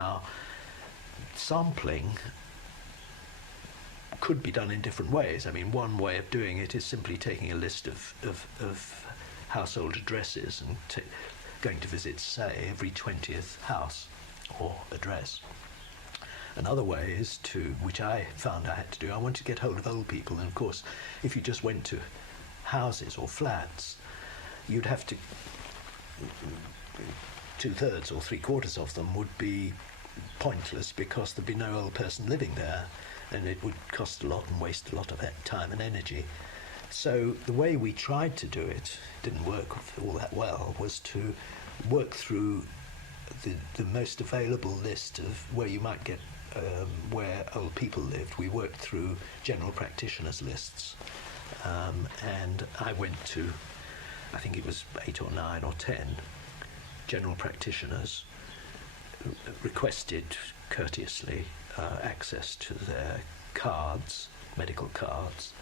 Now, sampling could be done in different ways. I mean, one way of doing it is simply taking a list of household addresses and going to visit, say, every 20th house or address. Another way is to, which I found I had to do, I wanted to get hold of old people, and of course, if you just went to houses or flats, you'd have to, 2/3 or 3/4 of them would be pointless because there'd be no old person living there, and it would cost a lot and waste a lot of time and energy. So the way we tried to do it, didn't work all that well, was to work through the most available list of where you might get where old people lived. We worked through general practitioners lists, and I went to, I think it was 8 or 9 or 10 general practitioners, requested courteously access to their cards, medical cards,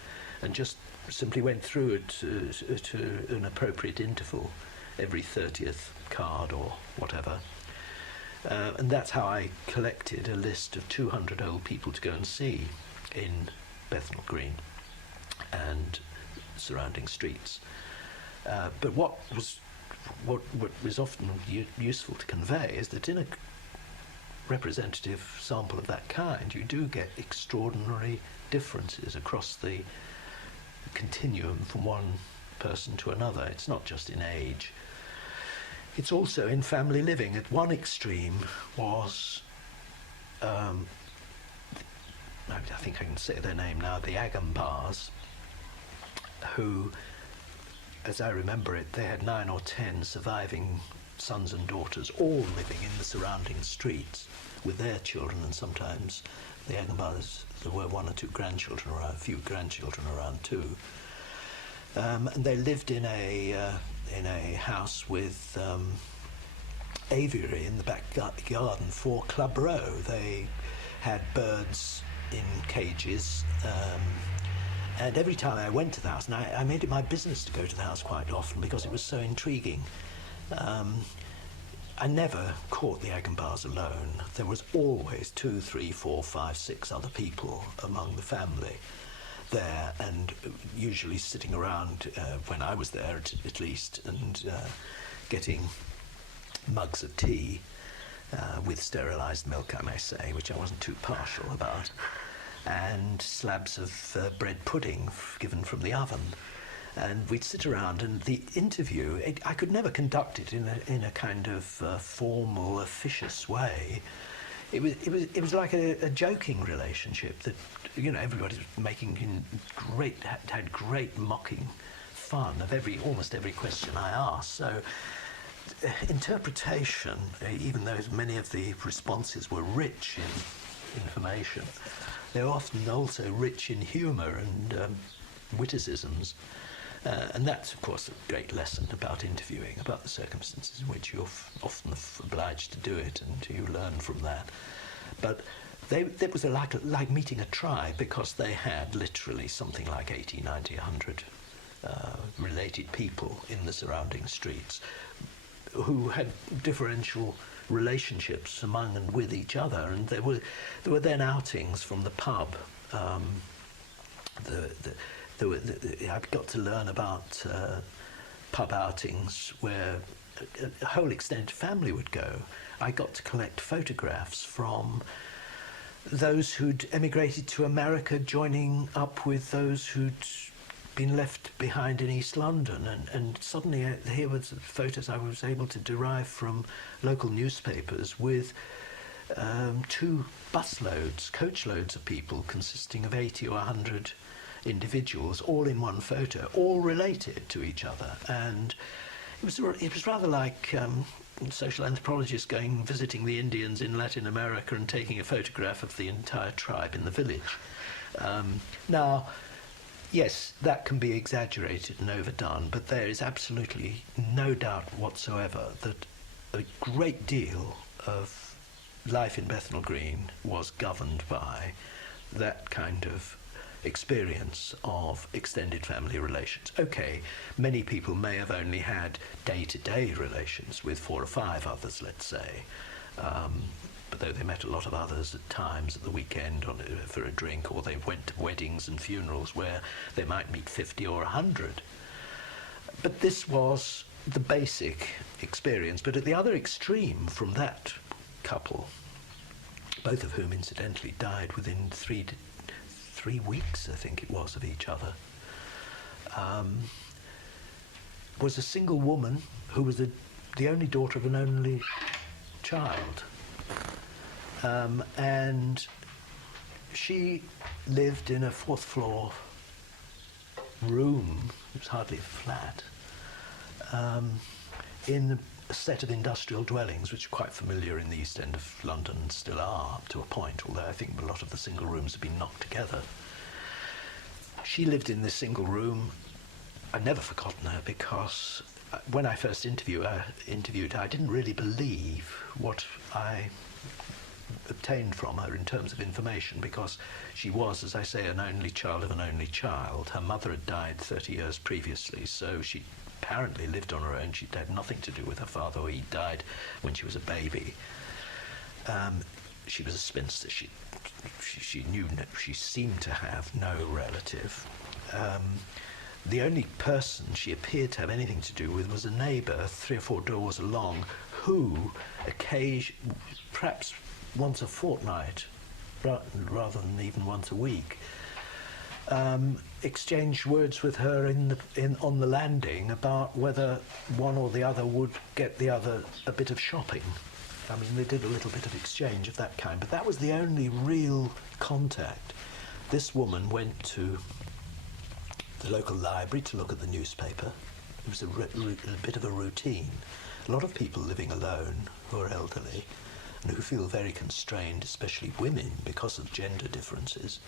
and just simply went through it to an appropriate interval, every 30th card or whatever. And that's how I collected a list of 200 old people to go and see in Bethnal Green and surrounding streets. But what was often useful to convey is that in a representative sample of that kind, you do get extraordinary differences across the continuum from one person to another. It's not just in age. It's also in family living. At one extreme was, I think I can say their name now, the Agambars, who, as I remember it, they had 9 or 10 surviving sons and daughters, all living in the surrounding streets with their children, and sometimes the Agambars, there were 1 or 2 grandchildren around, a few grandchildren around too. And they lived in a house with aviary in the back garden for Club Row. They had birds in cages, and every time I went to the house, and I made it my business to go to the house quite often because it was so intriguing. I never caught the Agambars alone. There was always 2, 3, 4, 5, 6 other people among the family there, and usually sitting around, when I was there at least, and getting mugs of tea with sterilised milk, I may say, which I wasn't too partial about, and slabs of bread pudding given from the oven. And we'd sit around, and the interview, I could never conduct it in a kind of formal, officious way. It was like a joking relationship that, you know, everybody was making had great mocking fun of almost every question I asked. So interpretation, even though many of the responses were rich in information, they were often also rich in humour and witticisms. And that's, of course, a great lesson about interviewing, about the circumstances in which you're often obliged to do it, and you learn from that. But it was like meeting a tribe, because they had literally something like 80, 90, 100 related people in the surrounding streets who had differential relationships among and with each other. And there were then outings from the pub. I got to learn about pub outings where a whole extended family would go. I got to collect photographs from those who'd emigrated to America, joining up with those who'd been left behind in East London, and suddenly here was photos I was able to derive from local newspapers with 2 busloads, coachloads of people consisting of 80 or 100 individuals, all in one photo, all related to each other. And it was rather like social anthropologists visiting the Indians in Latin America and taking a photograph of the entire tribe in the village. Now, yes, that can be exaggerated and overdone, but there is absolutely no doubt whatsoever that a great deal of life in Bethnal Green was governed by that kind of experience of extended family relations. Okay, many people may have only had day-to-day relations with 4 or 5 others, let's say, but though they met a lot of others at times at the weekend for a drink, or they went to weddings and funerals where they might meet 50 or 100. But this was the basic experience. But at the other extreme from that couple, both of whom incidentally died within 3 weeks, I think it was, of each other, was a single woman who was the only daughter of an only child. And she lived in a 4th floor room, it was hardly a flat, in a set of industrial dwellings which are quite familiar in the East End of London and still are to a point, although I think a lot of the single rooms have been knocked together. She lived in this single room. I've never forgotten her, because when I first interviewed her, I didn't really believe what I obtained from her in terms of information, because she was, as I say, an only child of an only child. Her mother had died 30 years previously, so she apparently lived on her own. She'd had nothing to do with her father, or he died when she was a baby. She was a spinster. She seemed to have no relative. The only person she appeared to have anything to do with was a neighbour 3 or 4 doors along, who perhaps once a fortnight, rather than even once a week, exchanged words with her on the landing about whether one or the other would get the other a bit of shopping. I mean, they did a little bit of exchange of that kind, but that was the only real contact. This woman went to the local library to look at the newspaper. It was a bit of a routine. A lot of people living alone who are elderly and who feel very constrained, especially women, because of gender differences,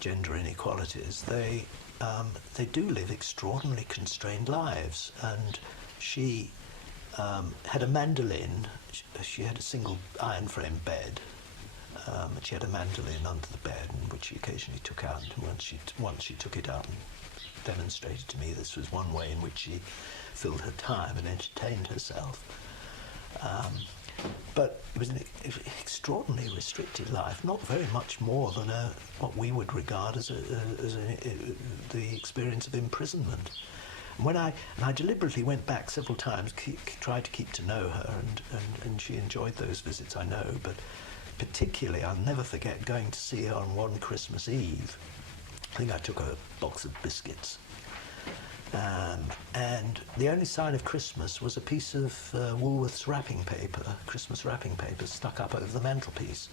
gender inequalities, they do live extraordinarily constrained lives. And she had a mandolin. She had a single iron frame bed. And she had a mandolin under the bed, which she occasionally took out. And once she took it out and demonstrated to me this was one way in which she filled her time and entertained herself. But it was an extraordinarily restricted life, not very much more than what we would regard as the experience of imprisonment. And I deliberately went back several times, tried to keep to know her, and she enjoyed those visits, I know, but particularly I'll never forget going to see her on one Christmas Eve. I think I took a box of biscuits. And the only sign of Christmas was a piece of Woolworths wrapping paper, Christmas wrapping paper, stuck up over the mantelpiece.